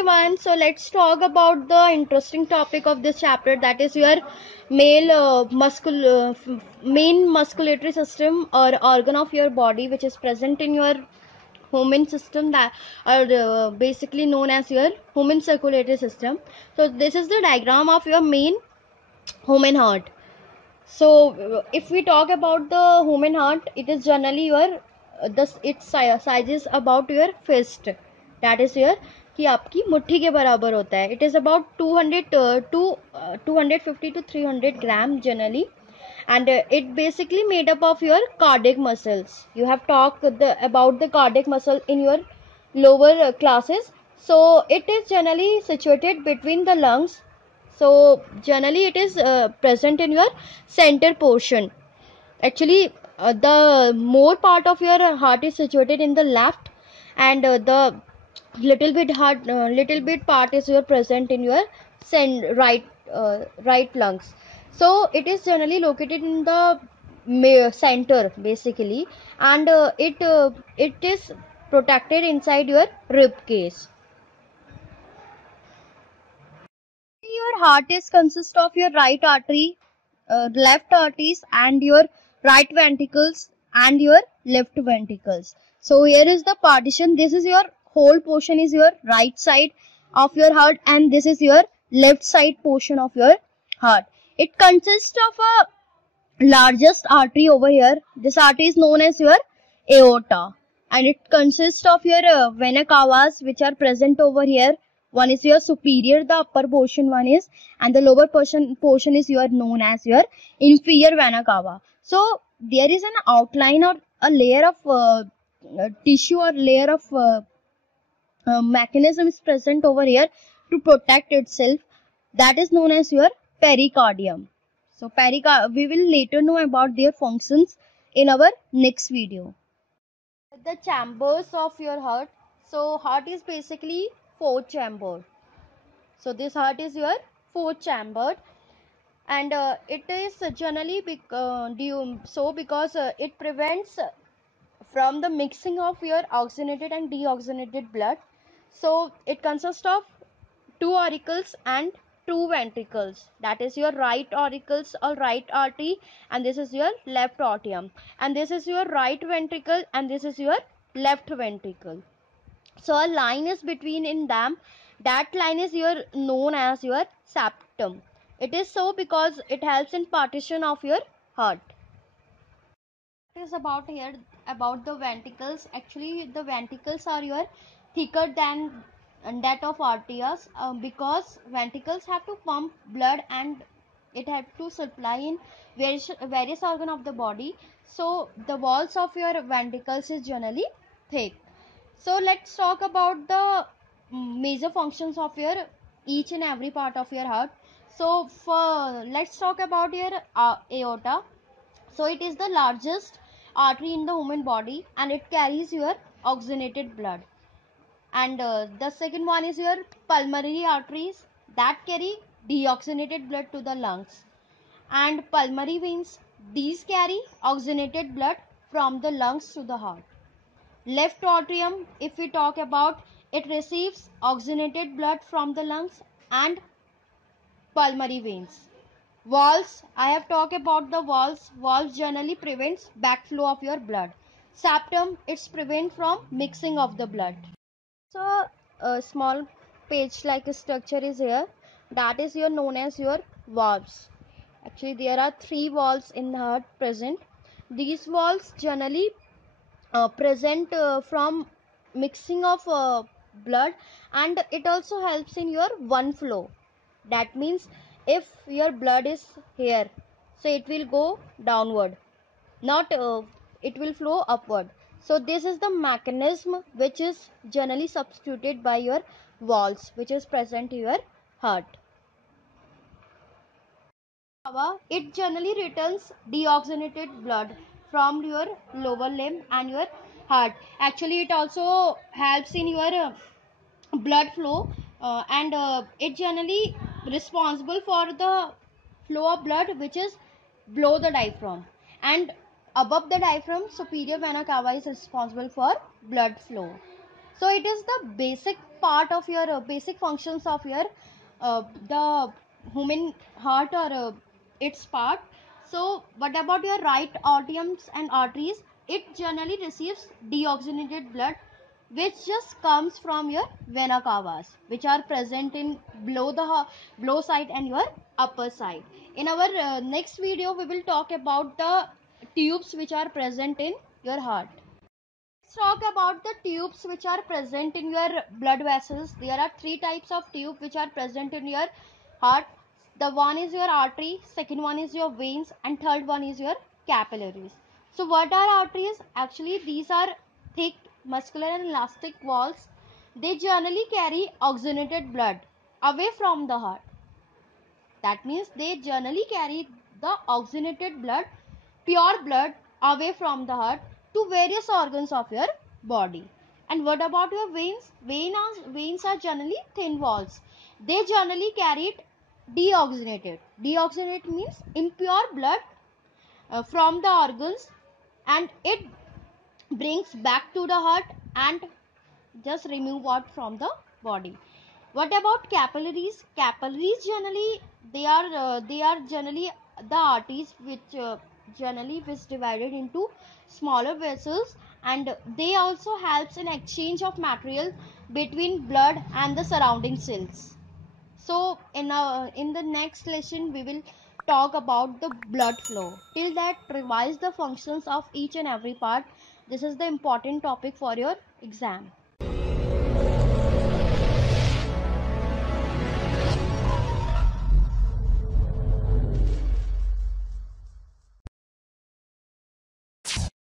everyone. So let's talk about the interesting topic of this chapter, that is your main musculatory system or organ of your body which is present in your human system, that are basically known as your human circulatory system. So this is the diagram of your main human heart. So if we talk about the human heart, it is generally your its size is about your fist, that is your कि आपकी मुट्ठी के बराबर होता है. It is about 250 to 300 gram generally, and it basically made up of your cardiac muscles. You have talked about the cardiac muscle in your lower classes. So it is generally situated between the lungs. So generally it is present in your center portion. Actually the more part of your heart is situated in the left, and the little bit part is your present in your right lungs. So it is generally located in the center basically, and it is protected inside your rib cage. Your heart is consist of your right artery, left arteries, and your right ventricles and your left ventricles. So here is the partition. This is your whole portion is your right side of your heart, and this is your left side portion of your heart. It consists of a largest artery over here. This artery is known as your aorta, and it consists of your vena cavas which are present over here. One is your superior, the upper portion one is, and the lower portion is your known as your inferior vena cava. So there is an outline or a layer of tissue or layer of mechanism is present over here to protect itself, that is known as your pericardium. So we will later know about their functions in our next video. The chambers of your heart. So heart is basically four chambered. So this heart is your four chambered, and it is generally because it prevents from the mixing of your oxygenated and deoxygenated blood. So it consists of two auricles and two ventricles, that is your right auricles or right artery, and this is your left atrium, and this is your right ventricle, and this is your left ventricle. So a line is between in them. That line is your known as your septum. It is so because it helps in partition of your heart. It is about here about the ventricles. Actually the ventricles are your thicker than that of arteries, because ventricles have to pump blood and it have to supply in various organ of the body. So the walls of your ventricles is generally thick. So let's talk about the major functions of your each and every part of your heart. So let's talk about your aorta. So it is the largest artery in the human body, and it carries your oxygenated blood. And the second one is your pulmonary arteries that carry deoxygenated blood to the lungs, and pulmonary veins, these carry oxygenated blood from the lungs to the heart. Left atrium, if we talk about, it receives oxygenated blood from the lungs and pulmonary veins. Valves, I have talked about the valves. Valves generally prevents backflow of your blood. Septum, it's prevent from mixing of the blood. So a small page like a structure is here, that is your known as your valves. Actually there are three valves in the heart present. These valves generally present from mixing of blood, and it also helps in your one flow. That means if your blood is here, so it will go downward, not it will flow upward. So this is the mechanism which is generally substituted by your valves which is present in your heart. It generally returns deoxygenated blood from your lower limb and your heart. Actually it also helps in your blood flow, and it generally responsible for the flow of blood which is below the diaphragm, and above the diaphragm superior vena cava is responsible for blood flow. So it is the basic part of your basic functions of your the human heart or its part. So what about your right atriums and arteries? It generally receives deoxygenated blood which just comes from your vena cavas, which are present in below side and your upper side. In our next video we will talk about the tubes which are present in your heart. Let's talk about the tubes which are present in your blood vessels. There are three types of tube which are present in your heart. The one is your artery, second one is your veins, and third one is your capillaries. So what are arteries? Actually these are thick muscular and elastic walls. They generally carry oxygenated blood away from the heart. That means they generally carry the oxygenated blood, pure blood, away from the heart to various organs of your body. And what about your veins? Veins are generally thin walls. They generally carry it deoxygenated. Deoxygenated means impure blood from the organs, and it brings back to the heart and just remove what from the body. What about capillaries? Capillaries generally they are generally the arteries which generally is divided into smaller vessels, and they also helps in exchange of material between blood and the surrounding cells. So in the next lesson we will talk about the blood flow. Till that, revise the functions of each and every part. This is the important topic for your exam.